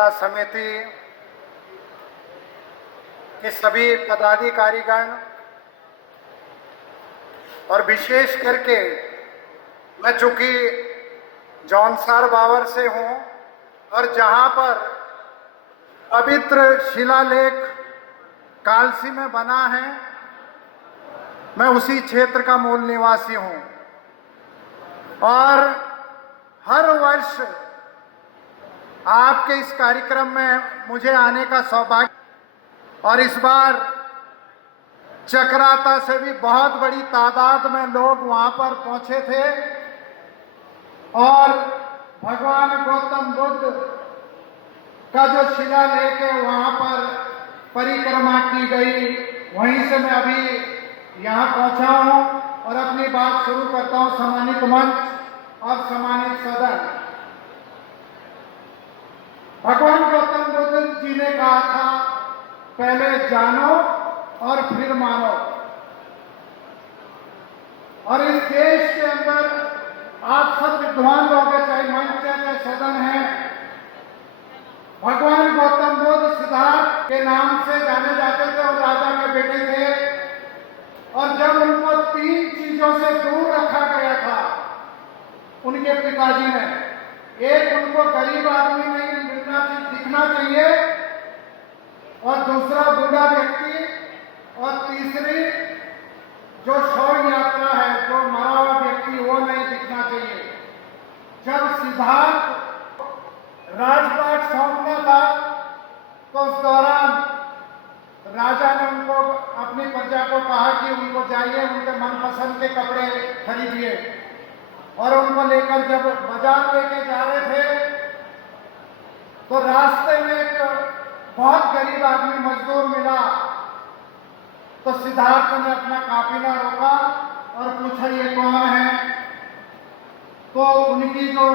जिला समिति के सभी पदाधिकारीगण और विशेष करके मैं चूंकि जौनसार बावर से हूं और जहां पर पवित्र शिलालेख कालसी में बना है, मैं उसी क्षेत्र का मूल निवासी हूं और हर वर्ष आपके इस कार्यक्रम में मुझे आने का सौभाग्य, और इस बार चक्राता से भी बहुत बड़ी तादाद में लोग वहां पर पहुंचे थे और भगवान गौतम बुद्ध का जो शिलालेख है वहां पर परिक्रमा की गई। वहीं से मैं अभी यहां पहुंचा हूं और अपनी बात शुरू करता हूं। सम्मानित मंच और सम्मानित सदन, भगवान गौतम बुद्ध जी ने कहा था, पहले जानो और फिर मानो। और इस देश के अंदर आप सब विद्वान लोग हैं, चाहे मंच है चाहे सदन है, भगवान गौतम बुद्ध सिद्धार्थ के नाम से जाने जाते थे और राजा के बेटे थे। और जब उनको 3 चीजों से दूर रखा गया था उनके पिताजी ने, एक, उनको गरीब आदमी नहीं दिखना चाहिए, और दूसरा बूढ़ा व्यक्ति, और तीसरी जो शव यात्रा है, जो मरा हुआ व्यक्ति, वो नहीं दिखना चाहिए। जब सिद्धार्थ राजपाट सौंपना था तो उस दौरान राजा ने उनको, अपनी प्रजा को कहा कि उनको जाइए, उनके मनपसंद के कपड़े खरीदिए। और उनको लेकर जब बाजार लेके जा रहे थे तो रास्ते में एक बहुत गरीब आदमी मजदूर मिला। तो सिद्धार्थ ने अपना काफिला रोका और पूछा, ये कौन है? तो उनकी जो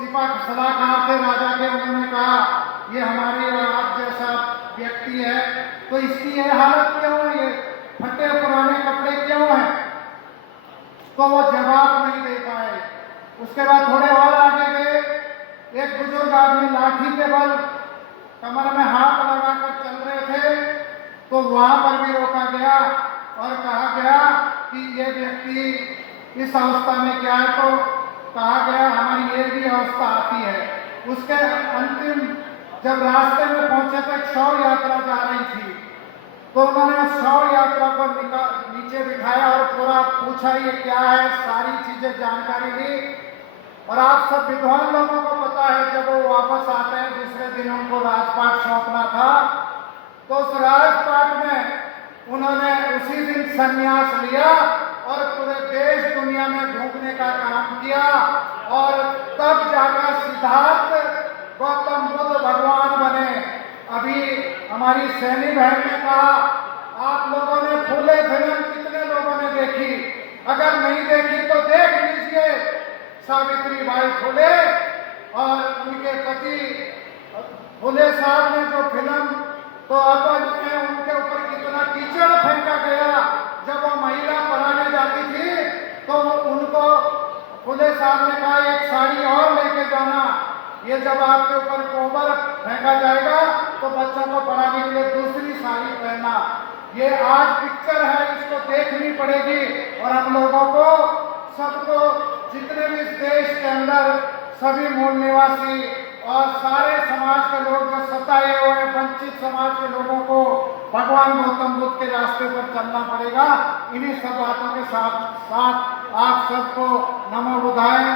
सलाहकार थे राजा के, उन्होंने कहा, ये हमारे आप जैसा व्यक्ति है, तो इसकी ये हालत क्यों है, ये फटे पुराने कपड़े क्यों हैं? तो वो जवाब नहीं दे पाए। उसके बाद थोड़े और आगे गए, एक बुजुर्ग आदमी लाठी के बल कमर में हाथ लगाकर चल रहे थे, तो वहां पर भी रोका गया और कहा गया कि ये व्यक्ति इस अवस्था में क्या है? तो कहा गया, हमारी ये भी अवस्था आती है। उसके अंतिम जब रास्ते में पहुंचे तो एक शव यात्रा जा रही थी, तो उन्होंने शव यात्रा पर नीचे बिठाया और पूरा पूछा, ये क्या है, सारी चीजें जानकारी दी। और आप सब विद्वान लोगों को पता है, जब वो वापस आते हैं दूसरे दिन उनको राजपाट सौंपना था, तो उस राजपाट में उन्होंने उसी दिन संन्यास लिया और पूरे देश दुनिया में घूमने का काम किया। और तब जाकर सिद्धार्थ गौतम बुद्ध भगवान बने। अभी हमारी सैनी बहन ने कहा, आप लोगों ने फूले फिल्म कितने लोगों ने देखी? अगर नहीं देखी तो देख लीजिए। सावित्री बाई फुले और उनके पति फुले साहब ने जो फिल्म, तो अब उनके ऊपर कितना कीचड़ फेंका गया। जब वो महिला पढ़ाने जाती थी तो उनको फुले साहब ने कहा, एक साड़ी और लेके जाना, ये जब आपके ऊपर गोबर फेंका जाएगा तो बच्चों को पढ़ाने के लिए दूसरी साड़ी पहनना। ये आज पिक्चर है, इसको देखनी पड़ेगी। और हम लोगों को, सबको, जितने भी इस देश के अंदर सभी मूल निवासी और सारे समाज के लोग जो सताए हुए वंचित समाज के लोगों को भगवान गौतम बुद्ध के रास्ते पर चलना पड़ेगा। इन्हीं सब बातों के साथ आप सबको नमो बुद्धाय।